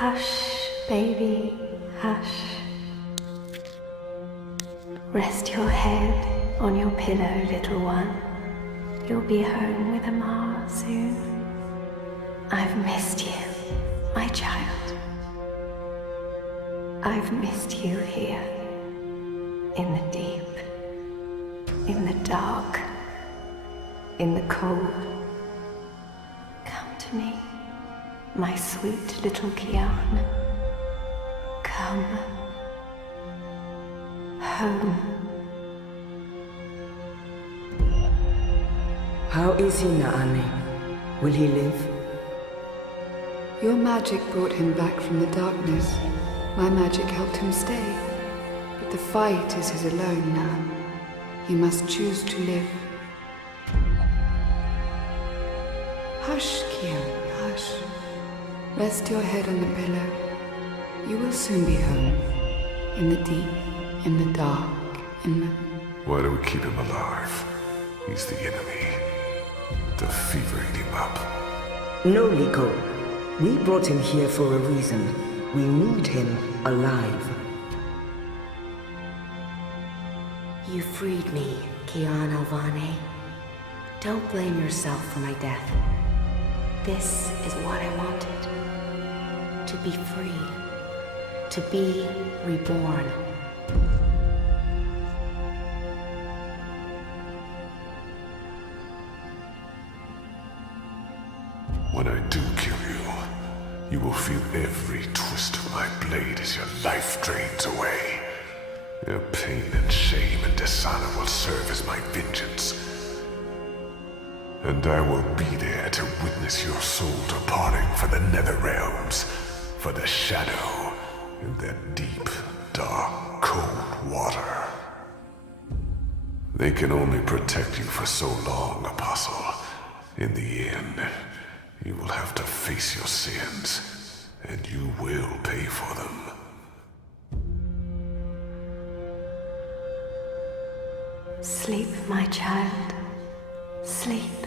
Hush, baby, hush. Rest your head on your pillow, little one. You'll be home with Amar soon. I've missed you, my child. I've missed you here, in the deep, in the dark, in the cold. Come to me, my sweet little Kian. Come home. How is he, Naani? Will he live? Your magic brought him back from the darkness. My magic helped him stay. But the fight is his alone now. He must choose to live. Hush, Kian, hush. Rest your head on the pillow. You will soon be home. In the deep, in the dark, in the... Why do we keep him alive? He's the enemy. The fever ate him up. No, Liko. We brought him here for a reason. We need him alive. You freed me, Kian Alvane. Don't blame yourself for my death. This is what I wanted. To be free. To be reborn. When I do kill you, you will feel every twist of my blade as your life drains away. Your pain and shame and dishonor will serve as my vengeance. And I will be there to witness your soul departing for the nether realms, for the shadow in that deep, dark, cold water. They can only protect you for so long, Apostle. In the end, you will have to face your sins, and you will pay for them. Sleep, my child. Sleep,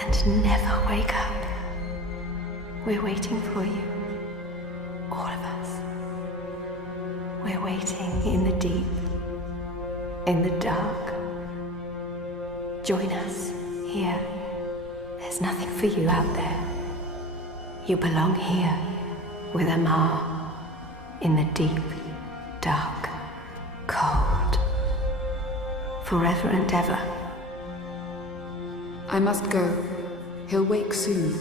and never wake up. We're waiting for you. All of us. We're waiting in the deep, in the dark. Join us here. There's nothing for you out there. You belong here, with Amar, in the deep, dark, cold. Forever and ever. I must go. He'll wake soon.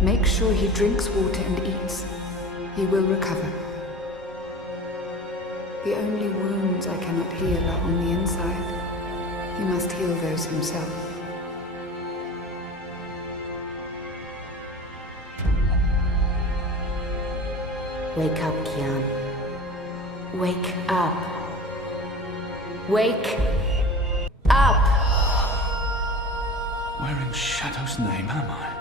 Make sure he drinks water and eats. He will recover. The only wounds I cannot heal are on the inside. He must heal those himself. Wake up, Kian. Wake up. Wake up! Where in Shadow's name am I?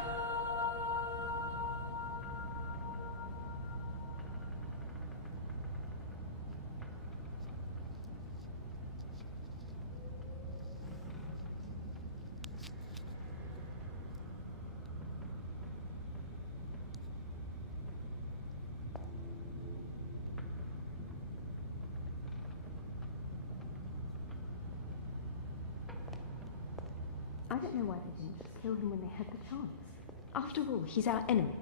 I don't know why they didn't just kill him when they had the chance. After all, he's our enemy.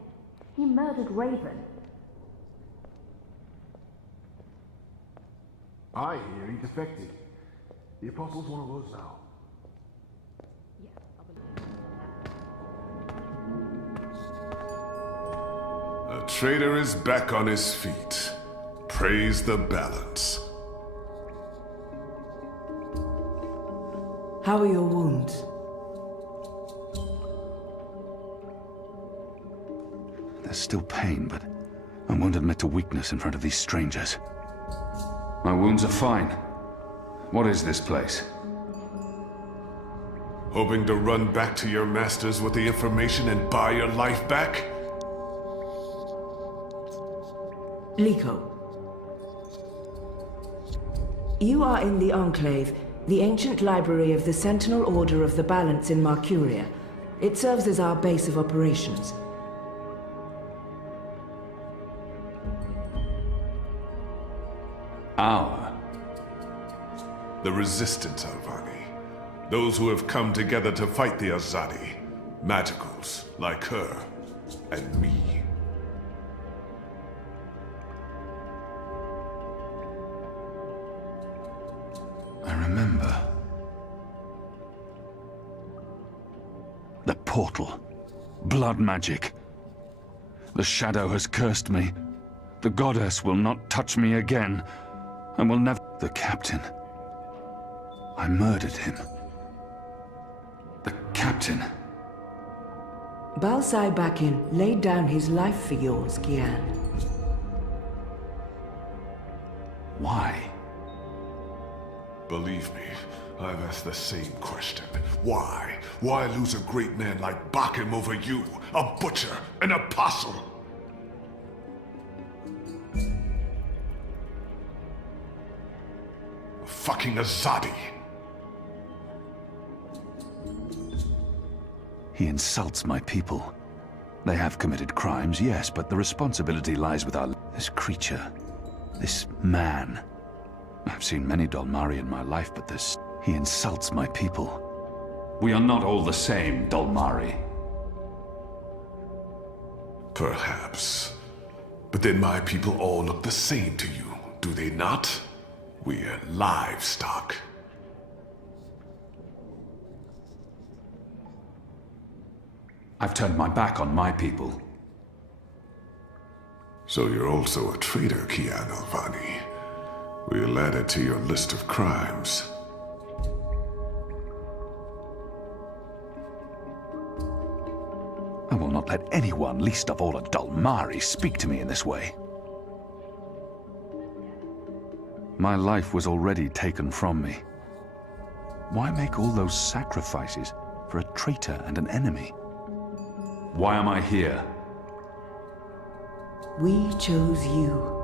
He murdered Raven. I hear he defected. The Apostle's one of us now. Yeah, I believe. A traitor is back on his feet. Praise the balance. How are your wounds? There's still pain, but I won't admit to weakness in front of these strangers. My wounds are fine. What is this place? Hoping to run back to your masters with the information and buy your life back? Liko. You are in the Enclave, the ancient library of the Sentinel Order of the Balance in Marcuria. It serves as our base of operations. The Resistance, Alvani. Those who have come together to fight the Azadi. Magicals, like her, and me. I remember. The portal. Blood magic. The shadow has cursed me. The goddess will not touch me again. And will never... The captain. I murdered him. The captain. Balsai Bakin laid down his life for yours, Kian. Why? Believe me, I've asked the same question. Why? Why lose a great man like Bakim over you? A butcher, an apostle? A fucking Azadi. He insults my people. They have committed crimes, yes, but the responsibility lies with our... This creature. This man. I've seen many Dolmari in my life, but this... He insults my people. We are not all the same, Dolmari. Perhaps. But then my people all look the same to you, do they not? We're livestock. I've turned my back on my people. So you're also a traitor, Kian Alvani. We'll add it to your list of crimes. I will not let anyone, least of all a Dolmari, speak to me in this way. My life was already taken from me. Why make all those sacrifices for a traitor and an enemy? Why am I here? We chose you.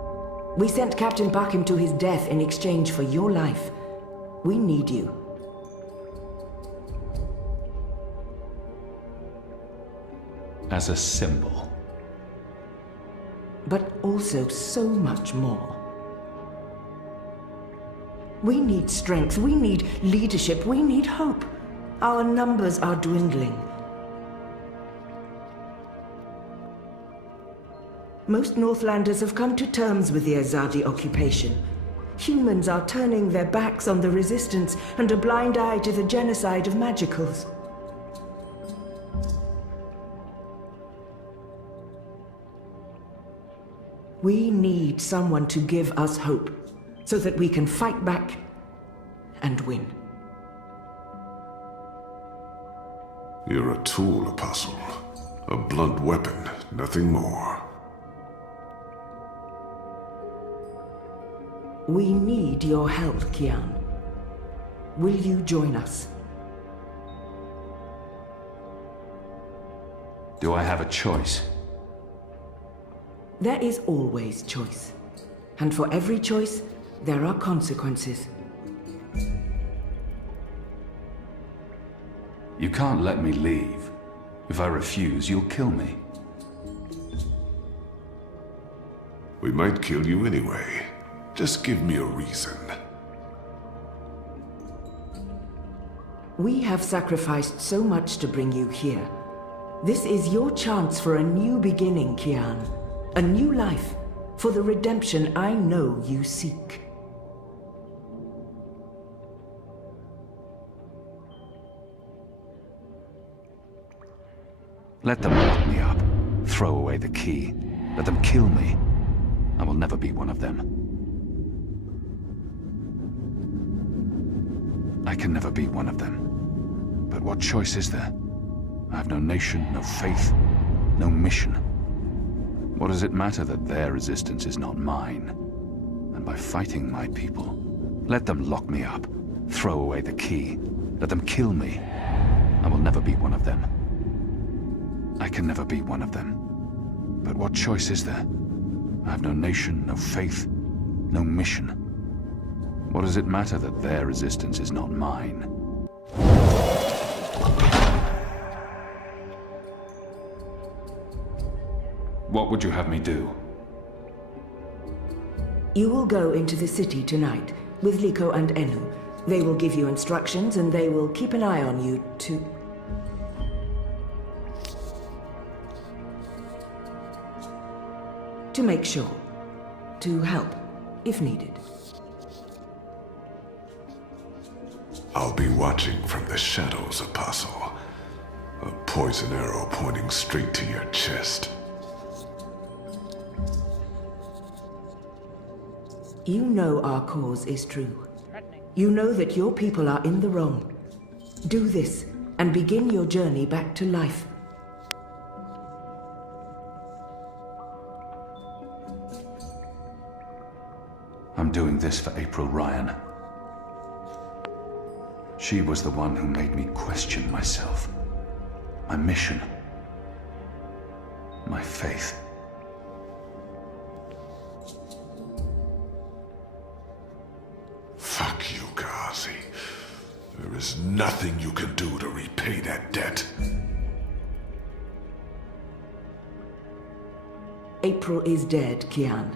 We sent Captain Bakim to his death in exchange for your life. We need you. As a symbol. But also so much more. We need strength, we need leadership, we need hope. Our numbers are dwindling. Most Northlanders have come to terms with the Azadi occupation. Humans are turning their backs on the Resistance and a blind eye to the genocide of Magicals. We need someone to give us hope, so that we can fight back and win. You're a tool, Apostle. A blunt weapon, nothing more. We need your help, Kian. Will you join us? Do I have a choice? There is always choice. And for every choice, there are consequences. You can't let me leave. If I refuse, you'll kill me. We might kill you anyway. Just give me a reason. We have sacrificed so much to bring you here. This is your chance for a new beginning, Kian. A new life, for the redemption I know you seek. Let them lock me up. Throw away the key. Let them kill me. I will never be one of them. I can never be one of them. But what choice is there? I have no nation, no faith, no mission. What does it matter that their resistance is not mine? And by fighting my people, let them lock me up. Throw away the key. Let them kill me. I will never be one of them. I can never be one of them. But what choice is there? I have no nation, no faith, no mission. What does it matter that their resistance is not mine? What would you have me do? You will go into the city tonight with Liko and Enu. They will give you instructions and they will keep an eye on you to make sure. To help, if needed. I'll be watching from the shadows, Apostle. A poison arrow pointing straight to your chest. You know our cause is true. You know that your people are in the wrong. Do this, and begin your journey back to life. I'm doing this for April Ryan. She was the one who made me question myself. My mission. My faith. Fuck you, Ghazi. There is nothing you can do to repay that debt. April is dead, Kian.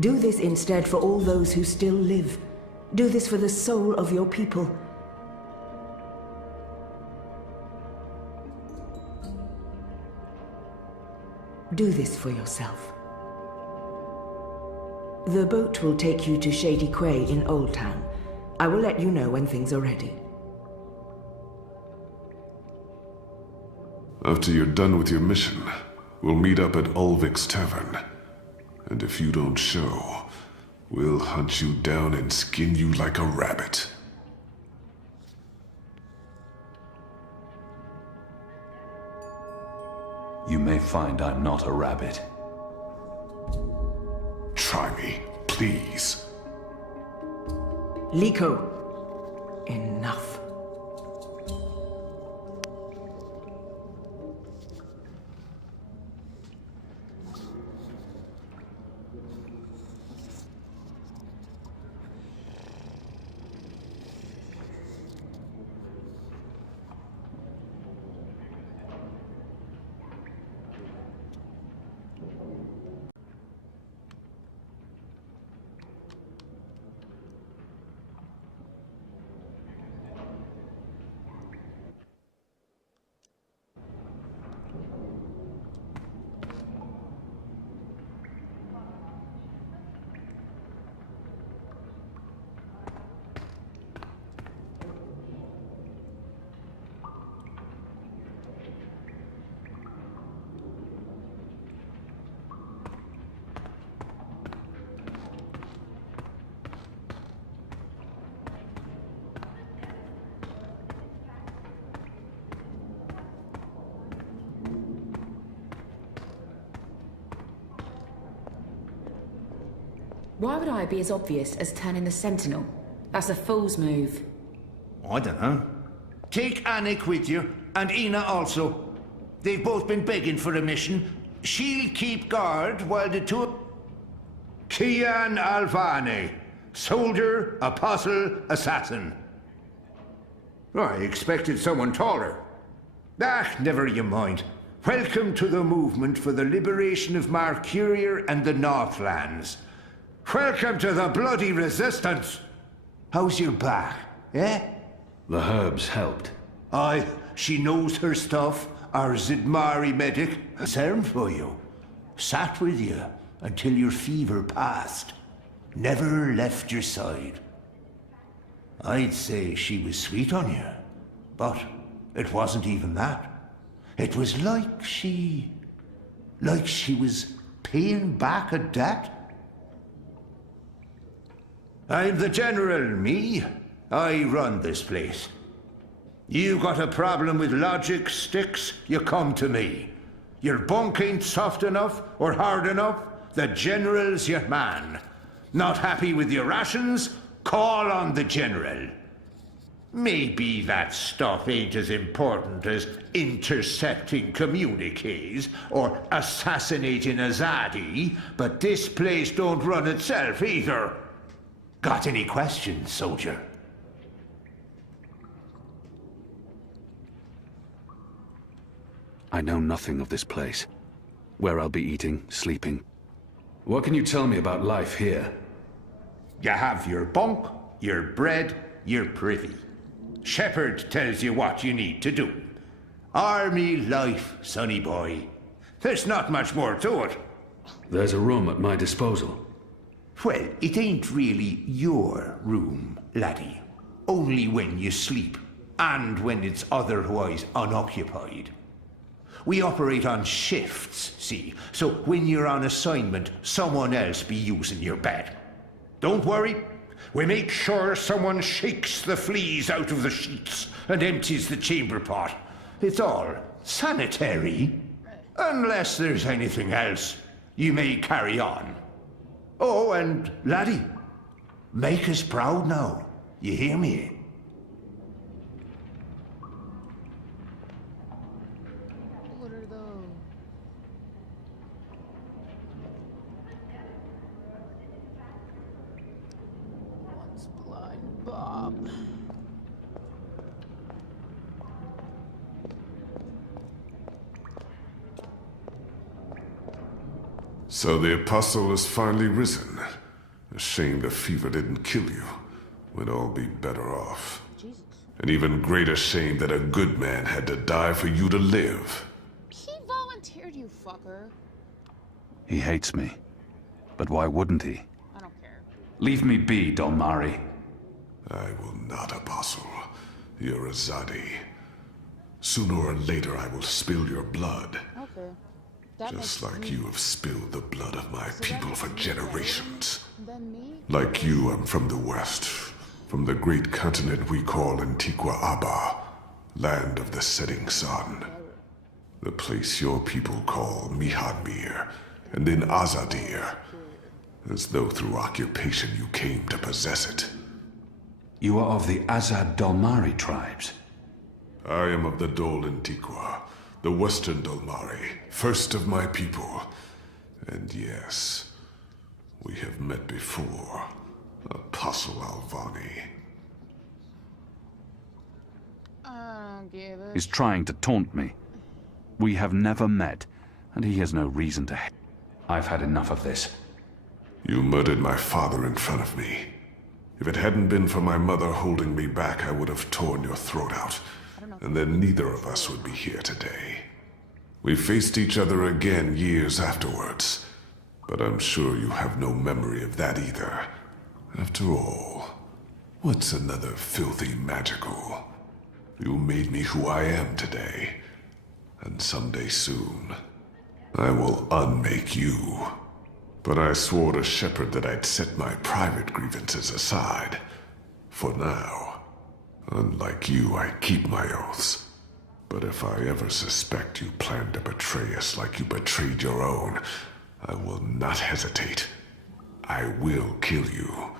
Do this instead for all those who still live. Do this for the soul of your people. Do this for yourself. The boat will take you to Shady Quay in Old Town. I will let you know when things are ready. After you're done with your mission, we'll meet up at Ulvik's Tavern. And if you don't show, we'll hunt you down and skin you like a rabbit. You may find I'm not a rabbit. Try me, please. Liko, enough. Why would I be as obvious as turning the Sentinel? That's a fool's move. I don't know. Take Anik with you, and Ina also. They've both been begging for a mission. She'll keep guard while the two... Kian Alvane. Soldier, apostle, assassin. I expected someone taller. Ah, never you mind. Welcome to the movement for the liberation of Marcuria and the Northlands. Welcome to the bloody resistance! How's your back, eh? The herbs helped. Aye, she knows her stuff, our Zidmari medic. Served for you. Sat with you until your fever passed. Never left your side. I'd say she was sweet on you, but it wasn't even that. It was like she was paying back a debt. I'm the general, me. I run this place. You got a problem with logic, Sticks, you come to me. Your bunk ain't soft enough or hard enough, the general's your man. Not happy with your rations? Call on the general. Maybe that stuff ain't as important as intercepting communiques or assassinating Azadi, but this place don't run itself either. Got any questions, soldier? I know nothing of this place. Where I'll be eating, sleeping. What can you tell me about life here? You have your bunk, your bread, you're privy. Shepherd tells you what you need to do. Army life, sonny boy. There's not much more to it. There's a room at my disposal. Well, it ain't really your room, laddie. Only when you sleep, and when it's otherwise unoccupied. We operate on shifts, see? So when you're on assignment, someone else be using your bed. Don't worry. We make sure someone shakes the fleas out of the sheets and empties the chamber pot. It's all sanitary. Unless there's anything else, you may carry on. Oh, and laddie, make us proud now. You hear me? What are those? Once blind Bob. So the Apostle has finally risen. A shame the fever didn't kill you. We'd all be better off. Jesus. An even greater shame that a good man had to die for you to live. He volunteered, you fucker. He hates me. But why wouldn't he? I don't care. Leave me be, Dolmari. I will not, Apostle. You're a Zadi. Sooner or later I will spill your blood. Okay. That Just makes like me- you have spilled the blood of my So that people makes for me generations. better than me? Like you, I'm from the West. From the great continent we call Antigua Aba. Land of the setting sun. The place your people call Mihadmir. And then Azadir. As though through occupation you came to possess it. You are of the Azad Dolmari tribes. I am of the Dol Antigua, the Western Dolmari, first of my people. And yes, we have met before, Apostle Alvani. I don't give a He's trying to taunt me. We have never met, and he has no reason to hate. I've had enough of this. You murdered my father in front of me. If it hadn't been for my mother holding me back, I would have torn your throat out. And then neither of us would be here today. We faced each other again years afterwards. But I'm sure you have no memory of that either. After all, what's another filthy magical? You made me who I am today. And someday soon, I will unmake you. But I swore to Shepherd that I'd set my private grievances aside. For now. Unlike you, I keep my oaths. But if I ever suspect you plan to betray us like you betrayed your own, I will not hesitate. I will kill you.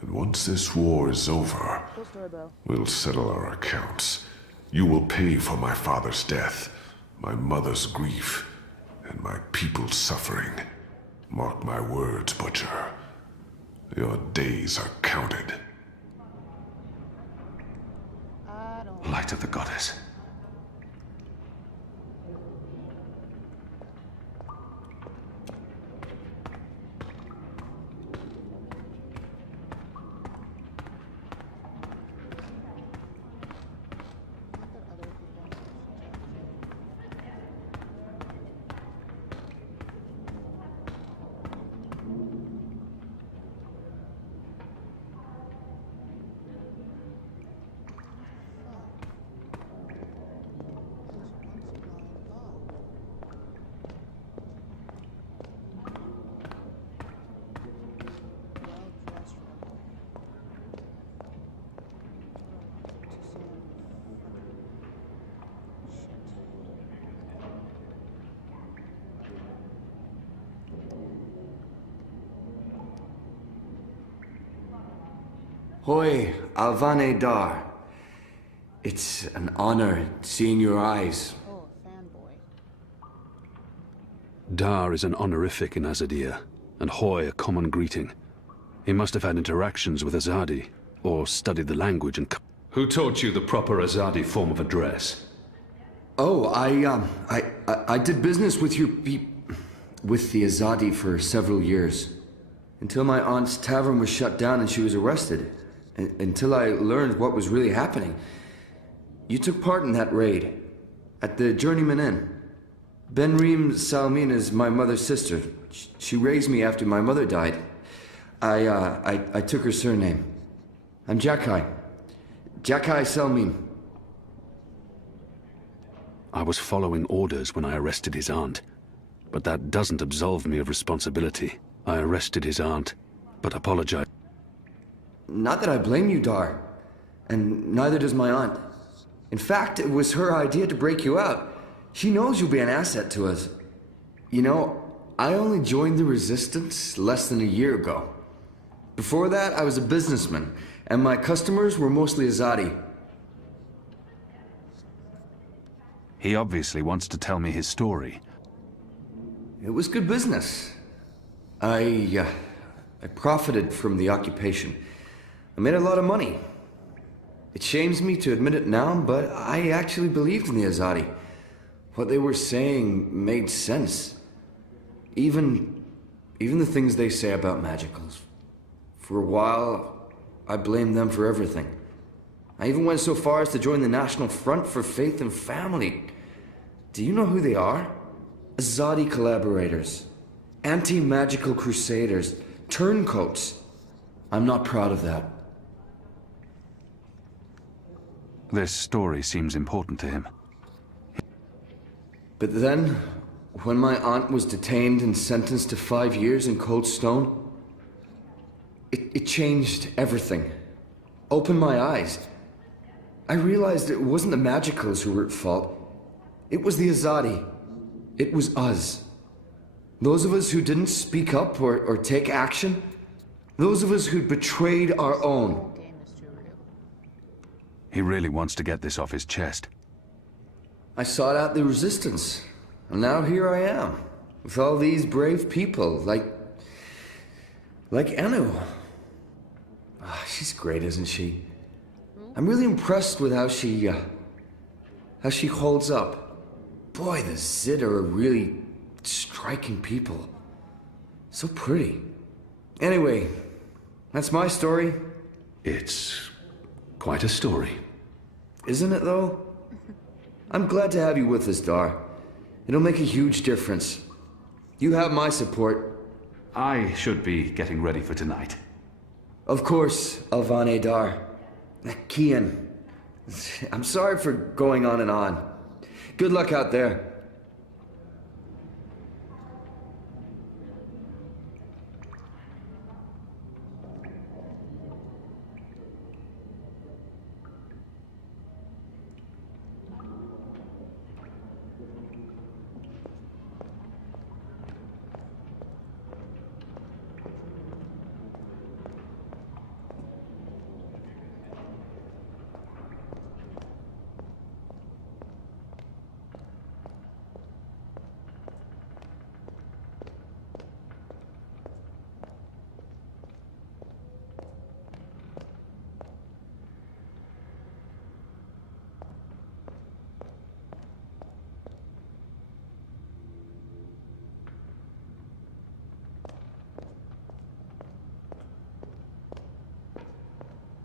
And once this war is over, cool story, bro. we'll settle our accounts. You will pay for my father's death, my mother's grief, and my people's suffering. Mark my words, Butcher. Your days are counted. I don't. Light of the Goddess. Hoi, Alvane Dar. It's an honor seeing your eyes. Oh, fanboy. Dar is an honorific in Azadir, and Hoy a common greeting. He must have had interactions with Azadi, or studied the language and... Who taught you the proper Azadi form of address? Oh, I did business with with the Azadi for several years. Until my aunt's tavern was shut down and she was arrested. until I learned what was really happening. You took part in that raid at the Journeyman Inn. Benrim Salmin is my mother's sister. She raised me after my mother died. I took her surname. I'm Jakai. Jakai Salmin. I was following orders when I arrested his aunt. But that doesn't absolve me of responsibility. I arrested his aunt, but apologized. Not that I blame you, Dar. And neither does my aunt. In fact, it was her idea to break you out. She knows you'll be an asset to us. You know, I only joined the Resistance less than a year ago. Before that, I was a businessman, and my customers were mostly Azadi. He obviously wants to tell me his story. It was good business. I profited from the occupation. I made a lot of money. It shames me to admit it now, but I actually believed in the Azadi. What they were saying made sense. Even the things they say about magicals. For a while, I blamed them for everything. I even went so far as to join the National Front for Faith and Family. Do you know who they are? Azadi collaborators. Anti-magical crusaders. Turncoats. I'm not proud of that. This story seems important to him. But then, when my aunt was detained and sentenced to 5 years in Cold Stone, it changed everything. Opened my eyes. I realized it wasn't the Magicals who were at fault. It was the Azadi. It was us. Those of us who didn't speak up or take action. Those of us who'd betrayed our own. He really wants to get this off his chest. I sought out the Resistance, and now here I am, with all these brave people, like Anu. She's great, isn't she? I'm really impressed with how she holds up. Boy, the Zid are really striking people. So pretty. Anyway, that's my story. It's quite a story. Isn't it, though? I'm glad to have you with us, Dar. It'll make a huge difference. You have my support. I should be getting ready for tonight. Of course, Alvane Dar. Kian. I'm sorry for going on and on. Good luck out there.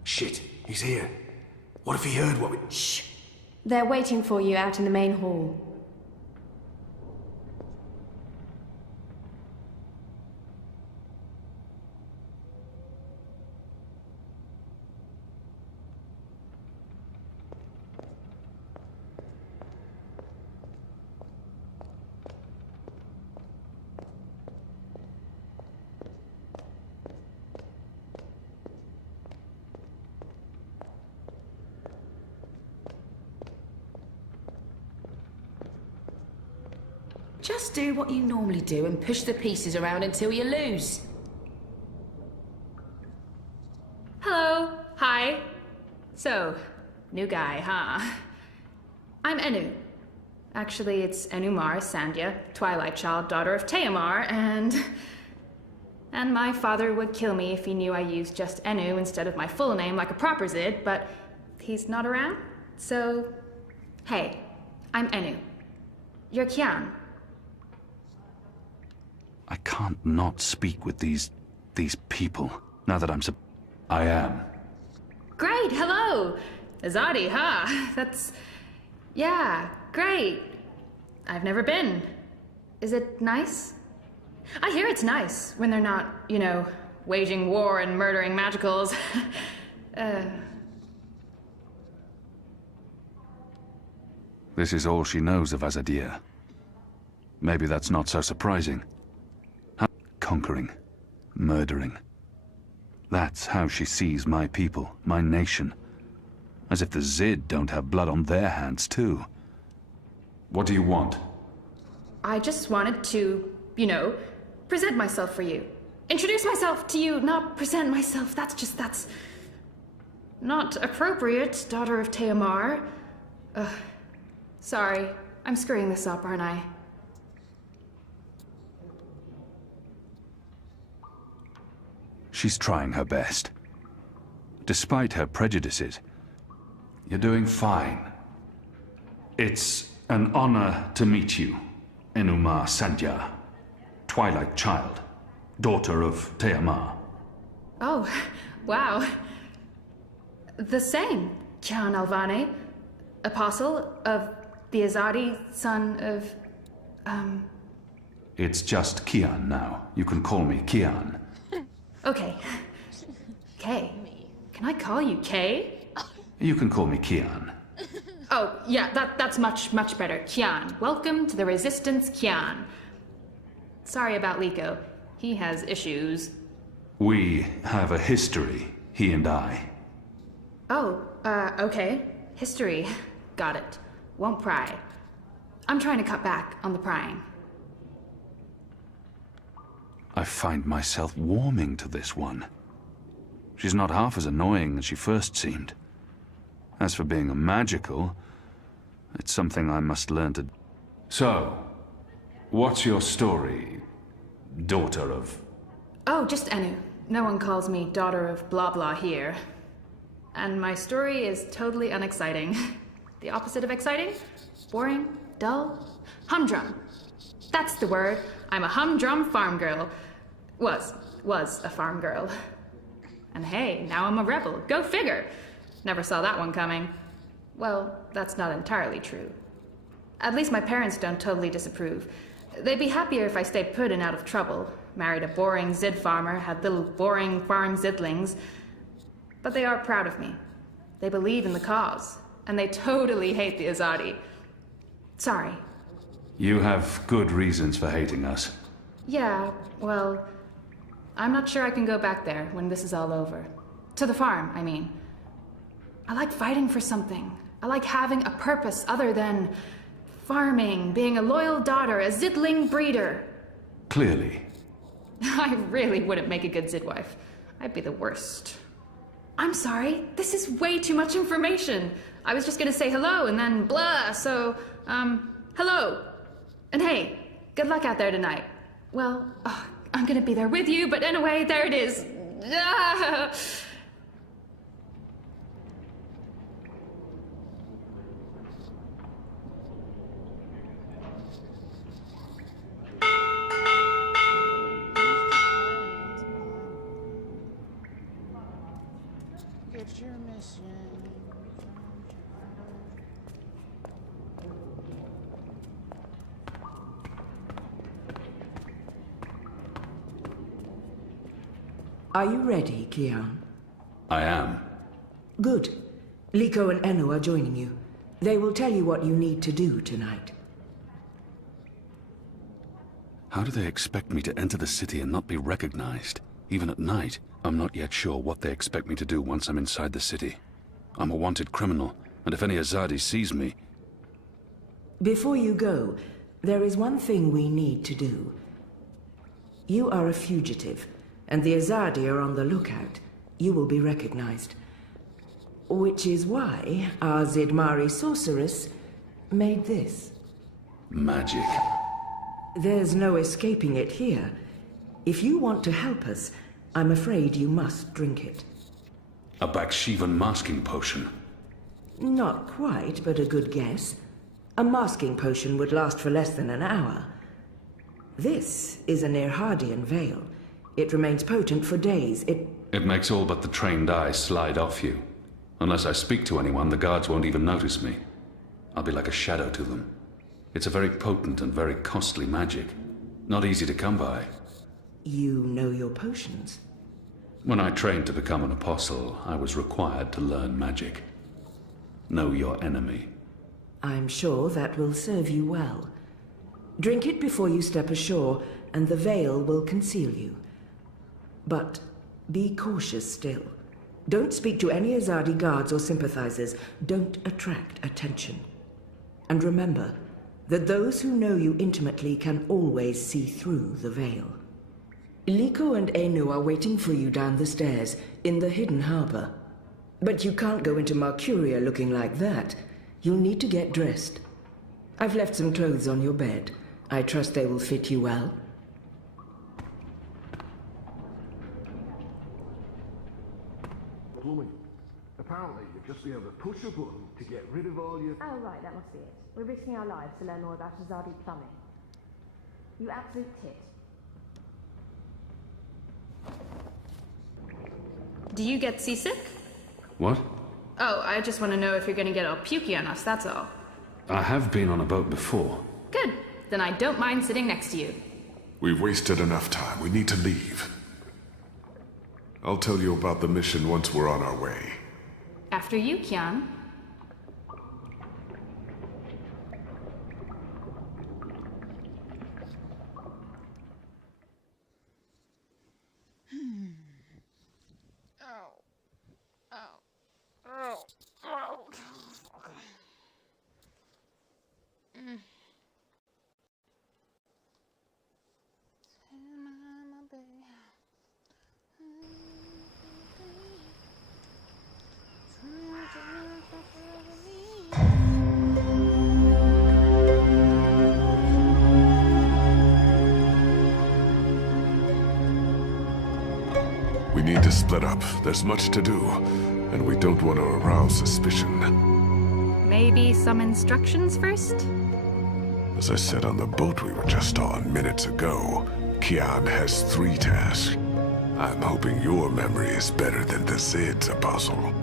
Shit, he's here. What if he heard what we... Shh. They're waiting for you out in the main hall. Just do what you normally do and push the pieces around until you lose. Hello. Hi. So, new guy, huh? I'm Enu. Actually, it's Enumar Sandhya, Twilight Child, daughter of Teomar, and my father would kill me if he knew I used just Enu instead of my full name like a proper Zid, but he's not around, so... Hey, I'm Enu. You're Kian. I can't not speak with these people, now that I am. great, hello! Azadi, huh? That's... yeah, great. I've never been. Is it nice? I hear it's nice when they're not, you know, waging war and murdering magicals. This is all she knows of Azadir. Maybe that's not so surprising. Conquering, murdering. That's how she sees my people, my nation. As if the Zid don't have blood on their hands, too. What do you want? I just wanted to, you know, present myself for you. Introduce myself to you, not present myself. That's not appropriate, daughter of Teomar. Sorry, I'm screwing this up, aren't I? She's trying her best. Despite her prejudices. You're doing fine. It's an honor to meet you, Enuma Sandhya, Twilight Child, daughter of Teomar. Oh, wow. The same, Kian Alvane, apostle of the Azadi, son of, It's just Kian now. You can call me Kian. Okay. Kay. Can I call you Kay? You can call me Kian. Oh, yeah, that's much better. Kian. Welcome to the Resistance, Kian. Sorry about Liko. He has issues. We have a history, he and I. Oh, okay. History. Got it. Won't pry. I'm trying to cut back on the prying. I find myself warming to this one. She's not half as annoying as she first seemed. As for being a magical, it's something I must learn to... So, what's your story, daughter of... Oh, just Enu. No one calls me daughter of blah blah here. And my story is totally unexciting. The opposite of exciting? Boring? Dull? Humdrum. That's the word. I'm a humdrum farm girl. Was a farm girl. And hey, now I'm a rebel. Go figure. Never saw that one coming. Well, that's not entirely true. At least my parents don't totally disapprove. They'd be happier if I stayed put and out of trouble. Married a boring Zid farmer, had little boring farm Zidlings. But they are proud of me. They believe in the cause. And they totally hate the Azadi. Sorry. You have good reasons for hating us. Yeah, well, I'm not sure I can go back there when this is all over. To the farm, I mean. I like fighting for something. I like having a purpose other than farming, being a loyal daughter, a Zidling breeder. Clearly. I really wouldn't make a good Zidwife. I'd be the worst. I'm sorry, this is way too much information. I was just gonna say hello and then blah, so, hello. And hey, good luck out there tonight. Well, I'm gonna be there with you, but anyway, there it is. Ah! Get your mission. Are you ready, Kian? I am. Good. Liko and Enu are joining you. They will tell you what you need to do tonight. How do they expect me to enter the city and not be recognized? Even at night, I'm not yet sure what they expect me to do once I'm inside the city. I'm a wanted criminal, and if any Azadi sees me... Before you go, there is one thing we need to do. You are a fugitive, and the Azadi are on the lookout. You will be recognized. Which is why our Zidmari sorceress made this. Magic. There's no escaping it here. If you want to help us, I'm afraid you must drink it. A Bakshivan masking potion. Not quite, but a good guess. A masking potion would last for less than an hour. This is a Nirhadian veil. It remains potent for days. It makes all but the trained eye slide off you. Unless I speak to anyone, the guards won't even notice me. I'll be like a shadow to them. It's a very potent and very costly magic. Not easy to come by. You know your potions? When I trained to become an apostle, I was required to learn magic. Know your enemy. I'm sure that will serve you well. Drink it before you step ashore, and the veil will conceal you. But be cautious still. Don't speak to any Azadi guards or sympathizers. Don't attract attention. And remember that those who know you intimately can always see through the veil. Liko and Enu are waiting for you down the stairs in the hidden harbor. But you can't go into Mercuria looking like that. You'll need to get dressed. I've left some clothes on your bed. I trust they will fit you well. Plumbing. Apparently, you'll just be able to push a button to get rid of all your... Oh, right, that must be it. We're risking our lives to learn more about Azadi plumbing. You absolute tit. Do you get seasick? What? Oh, I just want to know if you're gonna get all pukey on us, that's all. I have been on a boat before. Good. Then I don't mind sitting next to you. We've wasted enough time. We need to leave. I'll tell you about the mission once we're on our way. After you, Kian. We need to split up. There's much to do, and we don't want to arouse suspicion. Maybe some instructions first? As I said on the boat we were just on minutes ago, Kian has 3 tasks. I'm hoping your memory is better than the Zed's, Apostle.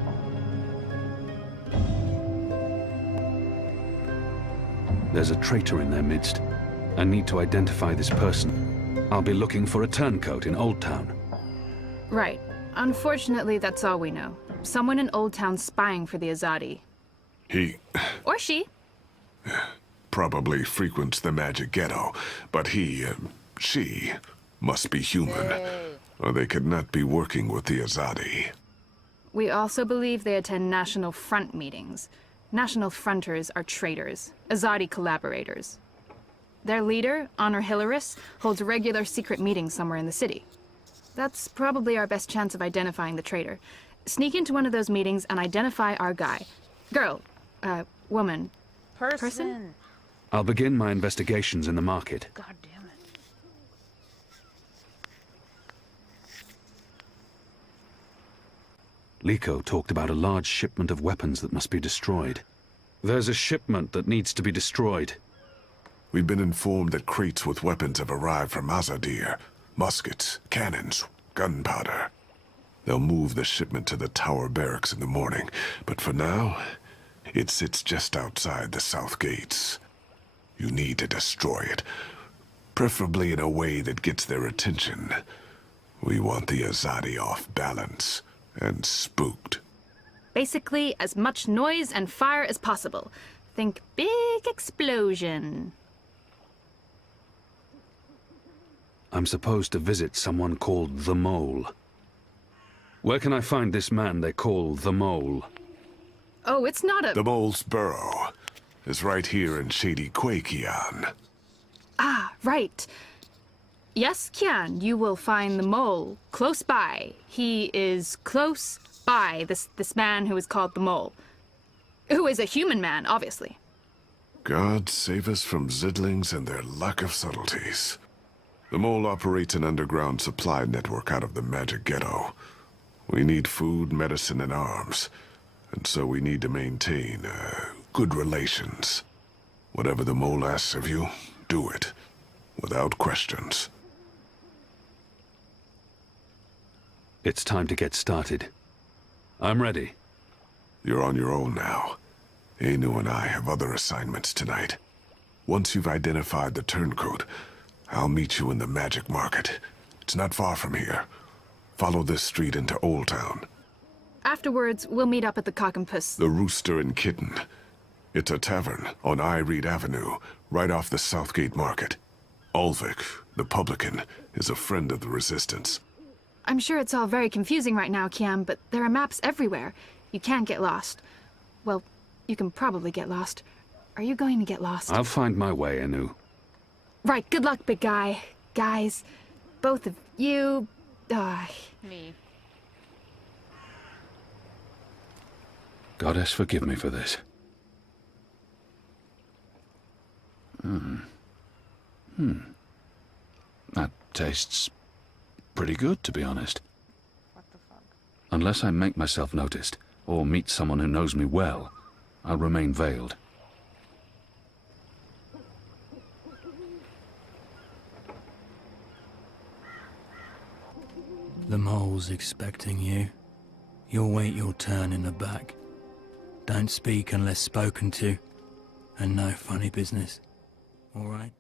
There's a traitor in their midst. I need to identify this person. I'll be looking for a turncoat in Old Town. Right. Unfortunately, that's all we know. Someone in Old Town spying for the Azadi. He... Or she. probably frequents the Magic Ghetto, but she, must be human. Or they could not be working with the Azadi. We also believe they attend National Front meetings. National Fronters are traitors, Azadi collaborators. Their leader, Honor Hilaris, holds regular secret meetings somewhere in the city. That's probably our best chance of identifying the traitor. Sneak into one of those meetings and identify our guy. Girl. Woman. Person? I'll begin my investigations in the market. God damn it. Liko talked about a large shipment of weapons that must be destroyed. There's a shipment that needs to be destroyed. We've been informed that crates with weapons have arrived from Azadir. Muskets, cannons, gunpowder. They'll move the shipment to the Tower Barracks in the morning, but for now, it sits just outside the south gates. You need to destroy it, preferably in a way that gets their attention. We want the Azadi off balance and spooked. Basically, as much noise and fire as possible. Think big explosion. I'm supposed to visit someone called the Mole. Where can I find this man they call the Mole? Oh, it's not a... The Mole's burrow is right here in Shady Quay, Kian. Ah, right. Yes, Kian, you will find the Mole close by. He is close by, this man who is called the Mole. Who is a human man, obviously. God save us from Zidlings and their lack of subtleties. The Mole operates an underground supply network out of the Magic Ghetto. We need food, medicine, and arms. And so we need to maintain, good relations. Whatever the Mole asks of you, do it. Without questions. It's time to get started. I'm ready. You're on your own now. Anu and I have other assignments tonight. Once you've identified the turncoat, I'll meet you in the magic market. It's not far from here. Follow this street into Old Town. Afterwards, we'll meet up at the Cock and Puss. The Rooster and Kitten. It's a tavern on I Reed Avenue, right off the Southgate Market. Ulvik, the publican, is a friend of the Resistance. I'm sure it's all very confusing right now, Kiam, but there are maps everywhere. You can't get lost. Well, you can probably get lost. Are you going to get lost? I'll find my way, Anu. Right, good luck, big guy. Guys, both of you... Me. Goddess, forgive me for this. That tastes pretty good, to be honest. What the fuck? Unless I make myself noticed, or meet someone who knows me well, I'll remain veiled. The mole's expecting you. You'll wait your turn in the back. Don't speak unless spoken to. And no funny business. All right?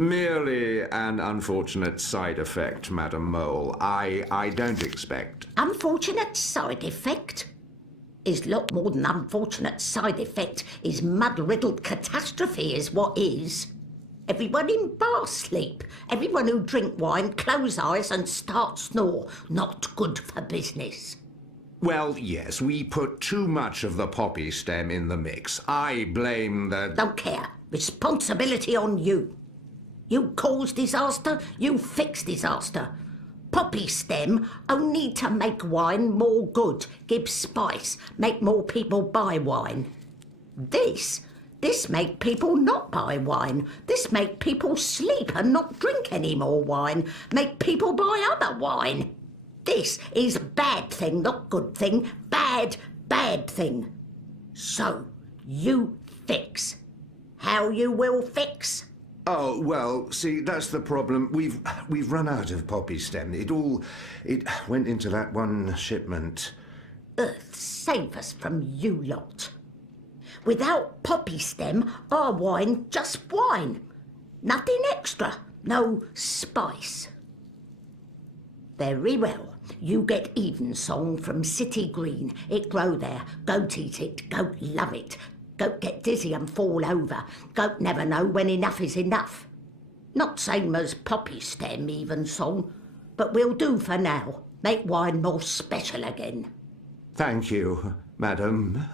Merely an unfortunate side effect, Madam Mole. I don't expect... Unfortunate side effect? Is lot more than unfortunate side effect. Is mud-riddled catastrophe is what is. Everyone in bar sleep. Everyone who drink wine close eyes and start snore. Not good for business. Well, yes, we put too much of the poppy stem in the mix. I blame the... Don't care. Responsibility on you. You cause disaster, you fix disaster. Poppy stem only to make wine more good, give spice, make more people buy wine. This make people not buy wine. This make people sleep and not drink any more wine. Make people buy other wine. This is bad thing, not good thing. Bad thing. So, you fix. How you will fix? Oh, well, see, that's the problem. We've run out of poppy stem. It went into that one shipment. Earth save us from you lot. Without poppy stem, our wine just wine. Nothing extra, no spice. Very well. You get Evensong from City Green. It grow there. Goat eat it, goat love it. Goat get dizzy and fall over. Goat never know when enough is enough. Not same as poppy stem, Evensong, but we'll do for now. Make wine more special again. Thank you, madam.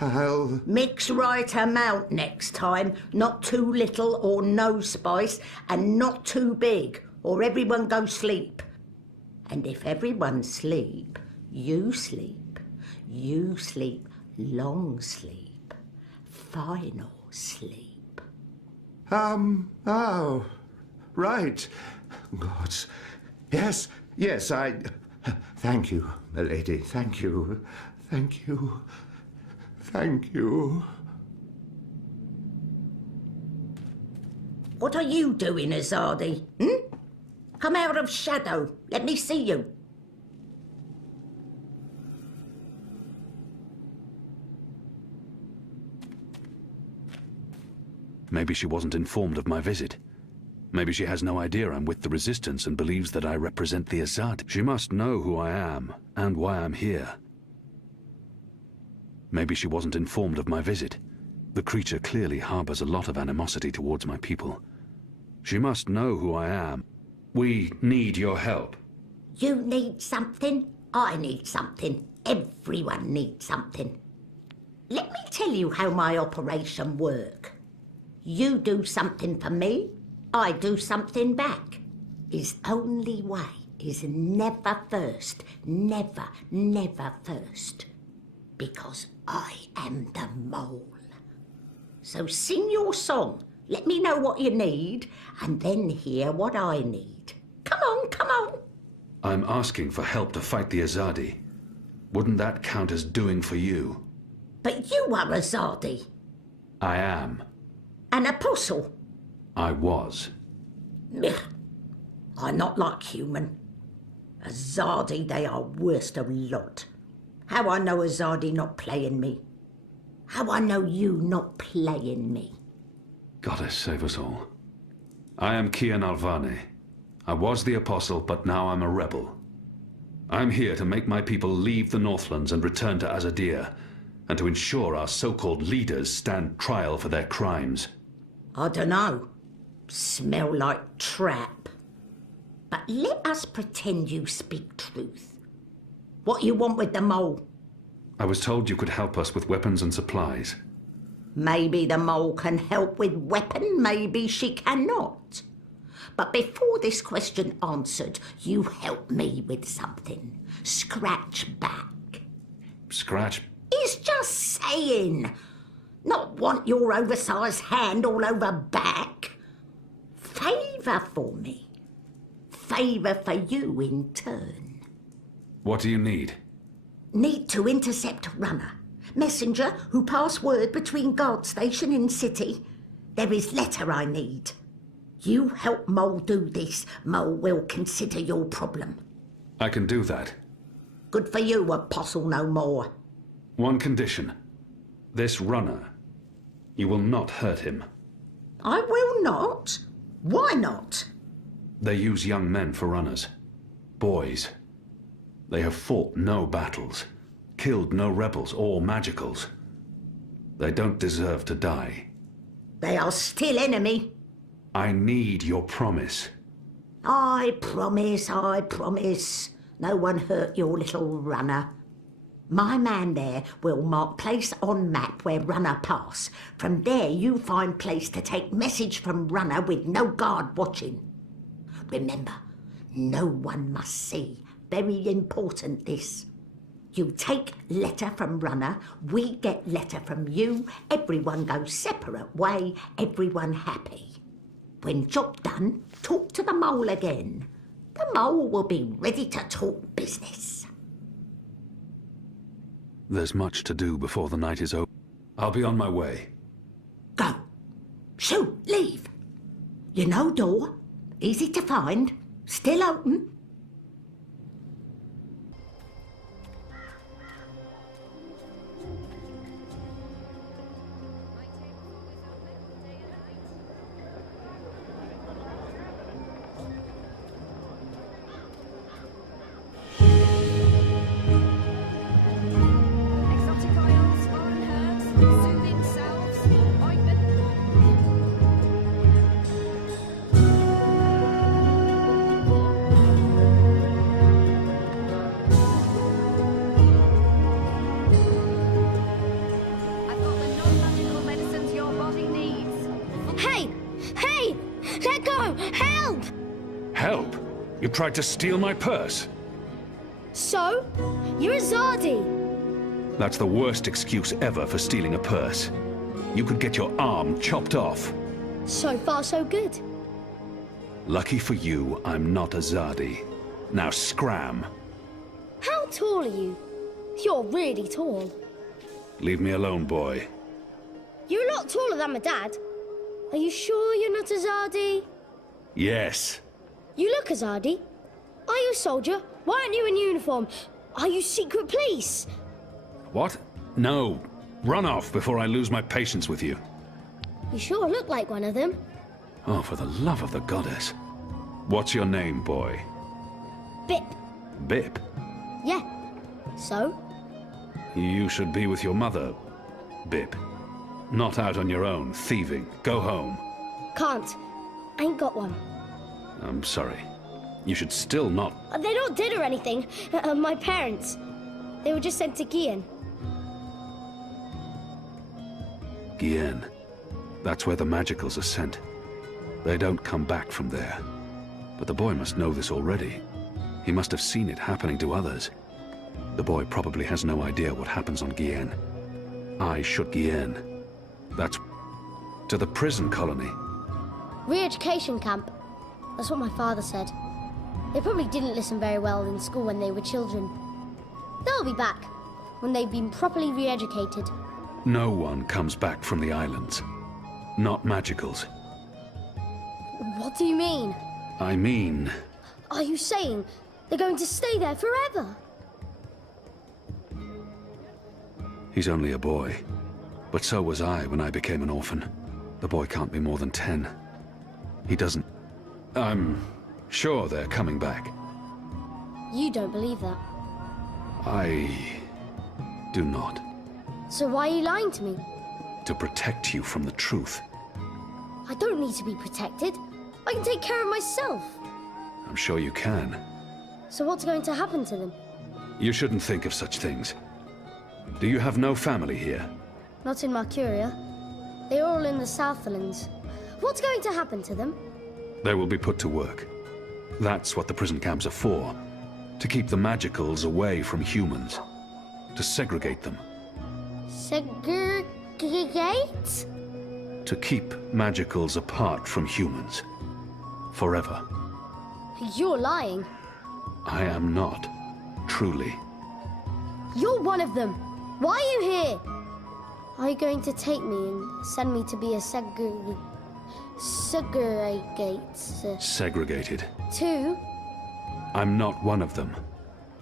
I'll... Mix right amount next time. Not too little or no spice, and not too big, or everyone go sleep. And if everyone sleep, you sleep. You sleep long sleep. Final sleep. Oh, right. Gods. Yes, thank you, milady, thank you. Thank you. Thank you. What are you doing, Azadi? Come out of shadow. Let me see you. Maybe she wasn't informed of my visit. Maybe she has no idea I'm with the Resistance and believes that I represent the Azad. She must know who I am and why I'm here. Maybe she wasn't informed of my visit. The creature clearly harbors a lot of animosity towards my people. She must know who I am. We need your help. You need something, I need something. Everyone needs something. Let me tell you how my operation works. You do something for me, I do something back. His only way is never first. Never, never first. Because I am the mole. So sing your song. Let me know what you need, and then hear what I need. Come on, come on. I'm asking for help to fight the Azadi. Wouldn't that count as doing for you? But you are a Zardi. I am. An apostle. I was. Meh. I'm not like human. A Zardi, they are worst of lot. How I know a Zardi not playing me. How I know you not playing me. Goddess save us all. I am Kian Alvane. I was the Apostle, but now I'm a rebel. I'm here to make my people leave the Northlands and return to Azadir, and to ensure our so-called leaders stand trial for their crimes. I dunno. Smell like trap. But let us pretend you speak truth. What you want with the mole? I was told you could help us with weapons and supplies. Maybe the mole can help with weapon, maybe she cannot. But before this question answered, you help me with something. Scratch back. Scratch? He's just saying. Not want your oversized hand all over back. Favour for me. Favour for you in turn. What do you need? Need to intercept Runner. Messenger who pass word between guard station and city. There is letter I need. You help Mole do this, Mole will consider your problem. I can do that. Good for you, Apostle no more. One condition. This Runner. You will not hurt him. I will not? Why not? They use young men for runners. Boys. They have fought no battles, killed no rebels or magicals. They don't deserve to die. They are still enemy. I need your promise. I promise, I promise. No one hurt your little Runner. My man there will mark place on map where Runner pass. From there you find place to take message from Runner with no guard watching. Remember, no one must see. Very important this. You take letter from Runner, we get letter from you, everyone goes separate way, everyone happy. When job done, talk to the mole again. The mole will be ready to talk business. There's much to do before the night is over. I'll be on my way. Go. Shoot, leave. You know door, easy to find, still open. You tried to steal my purse. So? You're a Zardi. That's the worst excuse ever for stealing a purse. You could get your arm chopped off. So far, so good. Lucky for you, I'm not a Zardi. Now scram. How tall are you? You're really tall. Leave me alone, boy. You're a lot taller than my dad. Are you sure you're not a Zardi? Yes. You look a Zardi. Are you a soldier? Why aren't you in uniform? Are you secret police? What? No. Run off before I lose my patience with you. You sure look like one of them. Oh, for the love of the goddess. What's your name, boy? Bip. Bip? Yeah. So? You should be with your mother, Bip. Not out on your own, thieving. Go home. Can't. Ain't got one. I'm sorry. You should still not... They're not dead or anything. My parents. They were just sent to Gien. Gien. That's where the magicals are sent. They don't come back from there. But the boy must know this already. He must have seen it happening to others. The boy probably has no idea what happens on Gien. I shook Gien. That's... To the prison colony? Re-education camp. That's what my father said. They probably didn't listen very well in school when they were children. They'll be back when they've been properly re-educated. No one comes back from the islands. Not magicals. What do you mean? I mean... Are you saying they're going to stay there forever? He's only a boy. But so was I when I became an orphan. The boy can't be more than 10. He doesn't... I'm sure they're coming back. You don't believe that. I... do not. So why are you lying to me? To protect you from the truth. I don't need to be protected. I can take care of myself. I'm sure you can. So what's going to happen to them? You shouldn't think of such things. Do you have no family here? Not in Mercuria. They're all in the Southlands. What's going to happen to them? They will be put to work. That's what the prison camps are for. To keep the magicals away from humans. To segregate them. Segregate? To keep magicals apart from humans. Forever. You're lying. I am not. Truly. You're one of them. Why are you here? Are you going to take me and send me to be a segregate? Segregated. Two? I'm not one of them.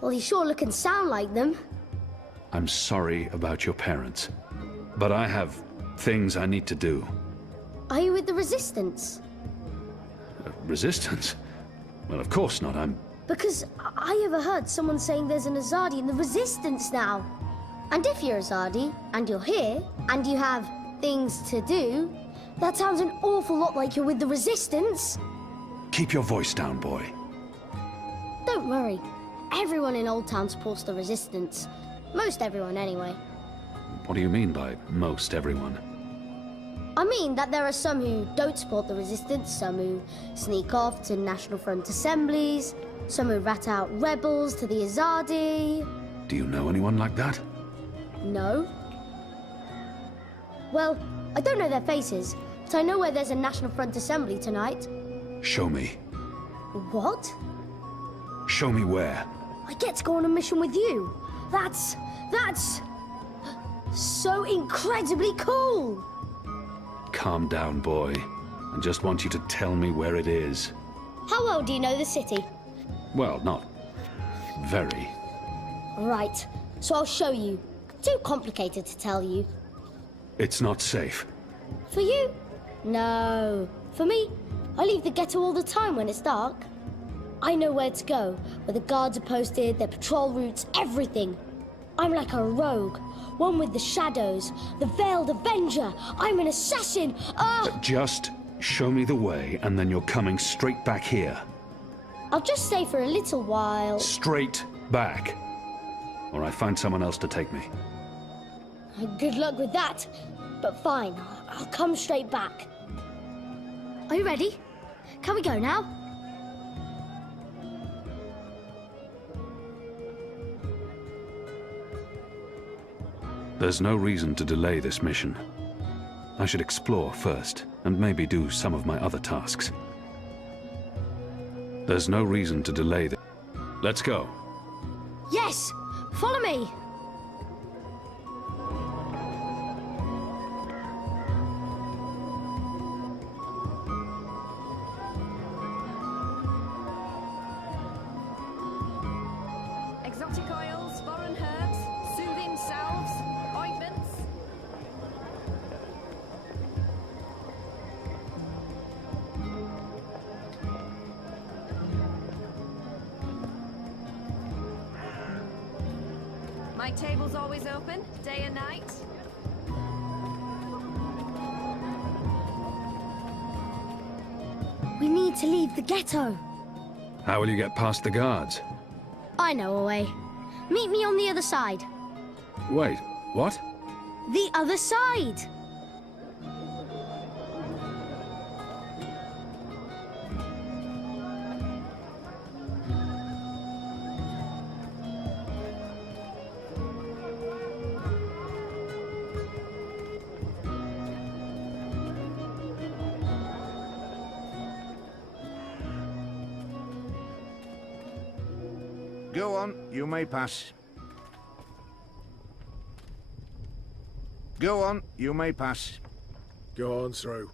Well, you sure look and sound like them. I'm sorry about your parents. But I have things I need to do. Are you with the Resistance? Resistance? Well, of course not. Because I overheard someone saying there's an Azadi in the Resistance now. And if you're Azadi, and you're here, and you have things to do, that sounds an awful lot like you're with the Resistance. Keep your voice down, boy. Don't worry. Everyone in Old Town supports the Resistance. Most everyone, anyway. What do you mean by most everyone? I mean that there are some who don't support the Resistance, some who sneak off to National Front assemblies, some who rat out rebels to the Azadi. Do you know anyone like that? No. Well, I don't know their faces, but I know where there's a National Front assembly tonight. Show me. What? Show me where. I get to go on a mission with you. That's so incredibly cool. Calm down, boy. I just want you to tell me where it is. How well do you know the city? Well, not very. Right, so I'll show you. Too complicated to tell you. It's not safe. For you? No. For me, I leave the ghetto all the time when it's dark. I know where to go, where the guards are posted, their patrol routes, everything. I'm like a rogue, one with the shadows, the Veiled Avenger. I'm an assassin. Just show me the way, and then you're coming straight back here. I'll just stay for a little while. Straight back. Or I find someone else to take me. Good luck with that. But fine, I'll come straight back. Are you ready? Can we go now? There's no reason to delay this mission. I should explore first, and maybe do some of my other tasks. There's no reason to delay this. Let's go. Yes! Follow me! Exotic oils, foreign herbs, soothing salves, ointments. My table's always open, day and night. We need to leave the ghetto. How will you get past the guards? I know a way. Meet me on the other side. Wait, what? The other side! Go on, you may pass. Go on, you may pass. Go on through.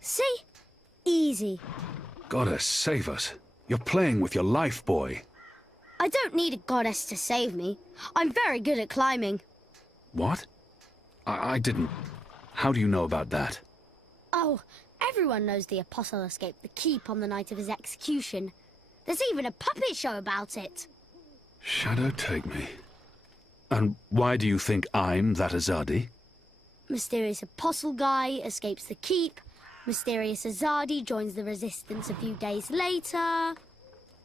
See? Easy. Goddess, save us. You're playing with your life, boy. I don't need a goddess to save me. I'm very good at climbing. What? I didn't... How do you know about that? Oh, everyone knows the Apostle escaped the keep on the night of his execution. There's even a puppet show about it. Shadow take me. And why do you think I'm that Azadi? Mysterious Apostle guy escapes the keep. Mysterious Azadi joins the Resistance a few days later.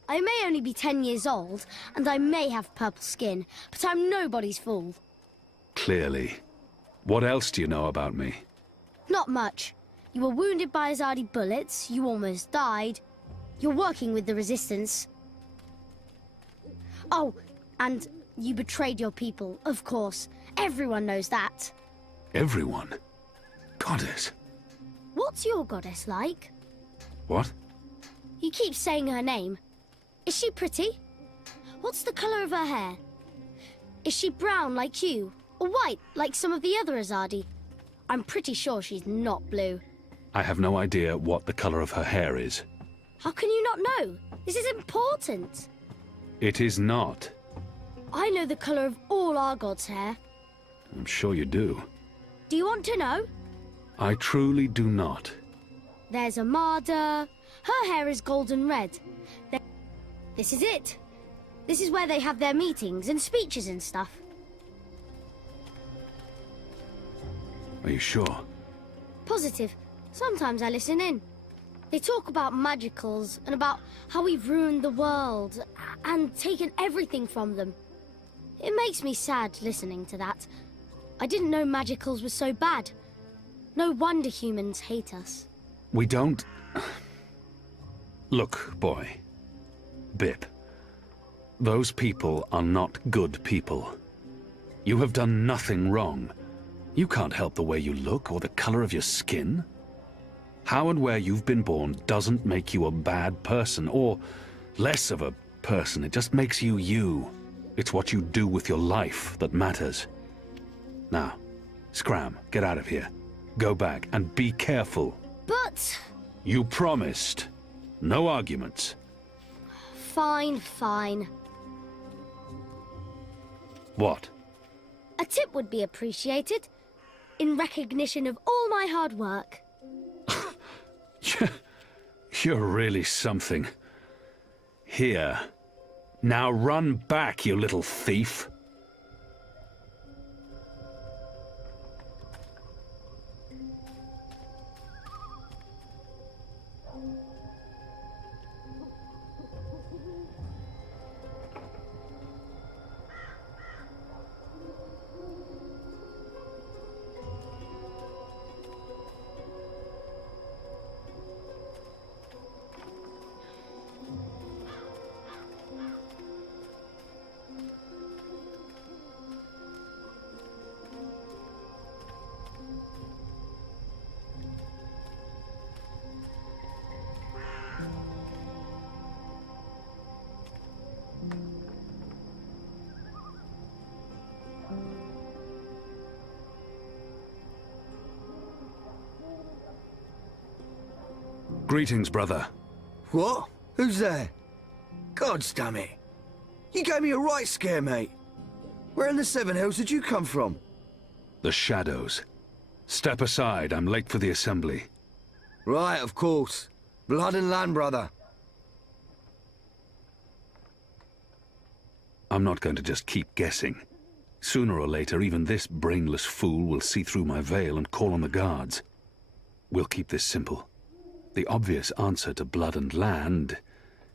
I may only be 10 years old, and I may have purple skin, but I'm nobody's fool. Clearly. What else do you know about me? Not much. You were wounded by Azadi bullets, you almost died. You're working with the Resistance. Oh, and you betrayed your people, of course. Everyone knows that. Everyone? Goddess. What's your goddess like? What? You keep saying her name. Is she pretty? What's the colour of her hair? Is she brown like you, or white like some of the other Azadi? I'm pretty sure she's not blue. I have no idea what the colour of her hair is. How can you not know? This is important. It is not. I know the colour of all our gods' hair. I'm sure you do. Do you want to know? I truly do not. There's Amada. Her hair is golden red. This is it. This is where they have their meetings and speeches and stuff. Are you sure? Positive. Sometimes I listen in. They talk about magicals and about how we've ruined the world and taken everything from them. It makes me sad listening to that. I didn't know magicals were so bad. No wonder humans hate us. We don't... Look, boy. Bip. Those people are not good people. You have done nothing wrong. You can't help the way you look or the color of your skin. How and where you've been born doesn't make you a bad person, or less of a person. It just makes you you. It's what you do with your life that matters. Now, scram, get out of here. Go back, and be careful. But... You promised. No arguments. Fine, fine. What? A tip would be appreciated, in recognition of all my hard work. You're really something. Here. Now run back, you little thief. Greetings, brother. What? Who's there? Gods damn it. You gave me a right scare, mate. Where in the Seven Hills did you come from? The shadows. Step aside, I'm late for the assembly. Right, of course. Blood and land, brother. I'm not going to just keep guessing. Sooner or later, even this brainless fool will see through my veil and call on the guards. We'll keep this simple. The obvious answer to blood and land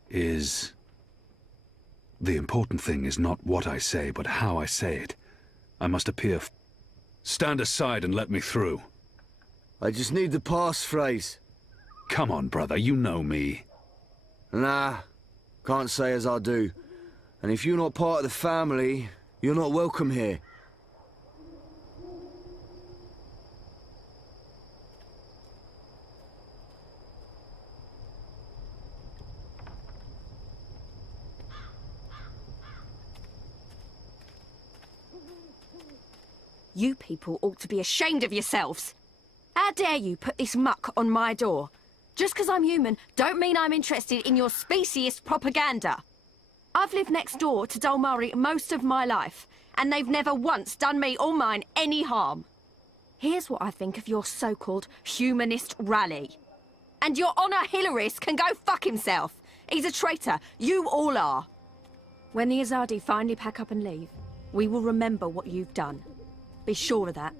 is... The important thing is not what I say, but how I say it. I must appear... Stand aside and let me through. I just need the passphrase. Come on, brother, you know me. Nah, can't say as I do. And if you're not part of the family, you're not welcome here. You people ought to be ashamed of yourselves. How dare you put this muck on my door? Just because I'm human, don't mean I'm interested in your speciesist propaganda. I've lived next door to Dolmari most of my life, and they've never once done me or mine any harm. Here's what I think of your so-called humanist rally. And your Honor Hilarist can go fuck himself. He's a traitor. You all are. When the Azadi finally pack up and leave, we will remember what you've done. Be sure of that.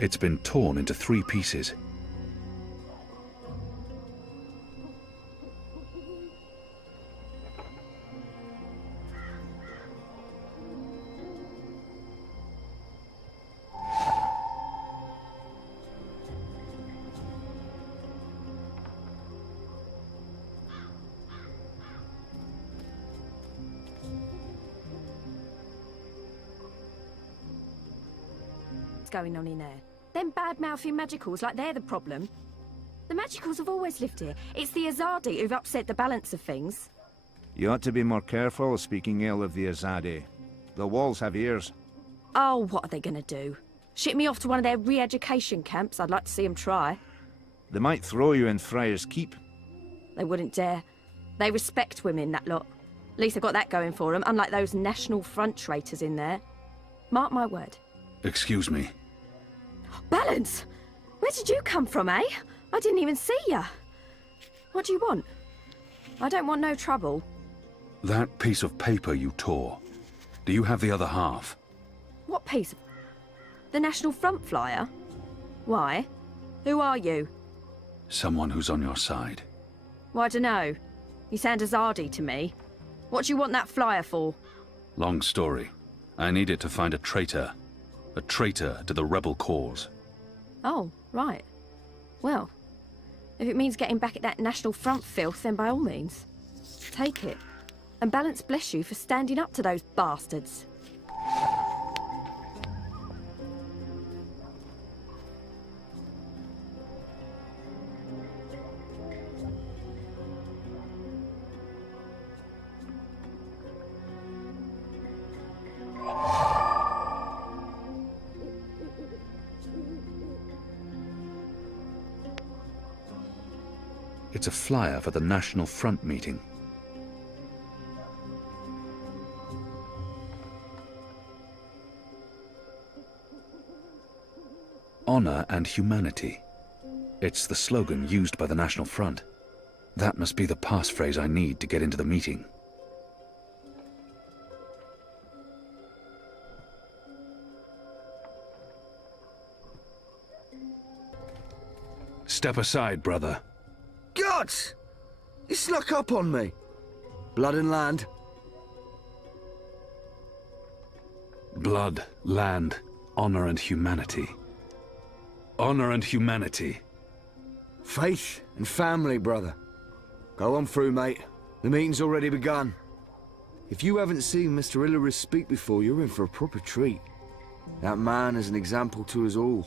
It's been torn into 3 pieces. What's going on in there? Them bad-mouthing magicals like they're the problem. The magicals have always lived here. It's the Azadi who've upset the balance of things. You ought to be more careful speaking ill of the Azadi. The walls have ears. Oh, what are they gonna do? Ship me off to one of their re-education camps? I'd like to see them try. They might throw you in Friar's Keep. They wouldn't dare. They respect women, that lot. At least they've got that going for them, unlike those National Front traitors in there. Mark my word. Excuse me. Balance! Where did you come from, eh? I didn't even see ya. What do you want? I don't want no trouble. That piece of paper you tore. Do you have the other half? What piece of... The National Front flyer? Why? Who are you? Someone who's on your side. Well, I dunno. You sound Azadi to me. What do you want that flyer for? Long story. I need it to find a traitor. A traitor to the rebel cause. Oh, right. Well, if it means getting back at that National Front filth, then by all means. Take it. And Balance bless you for standing up to those bastards. It's a flyer for the National Front meeting. Honor and humanity. It's the slogan used by the National Front. That must be the passphrase I need to get into the meeting. Step aside, brother. Gods! You snuck up on me. Blood and land. Blood, land, honor and humanity. Honor and humanity. Faith and family, brother. Go on through, mate. The meeting's already begun. If you haven't seen Mr. Illyris speak before, you're in for a proper treat. That man is an example to us all.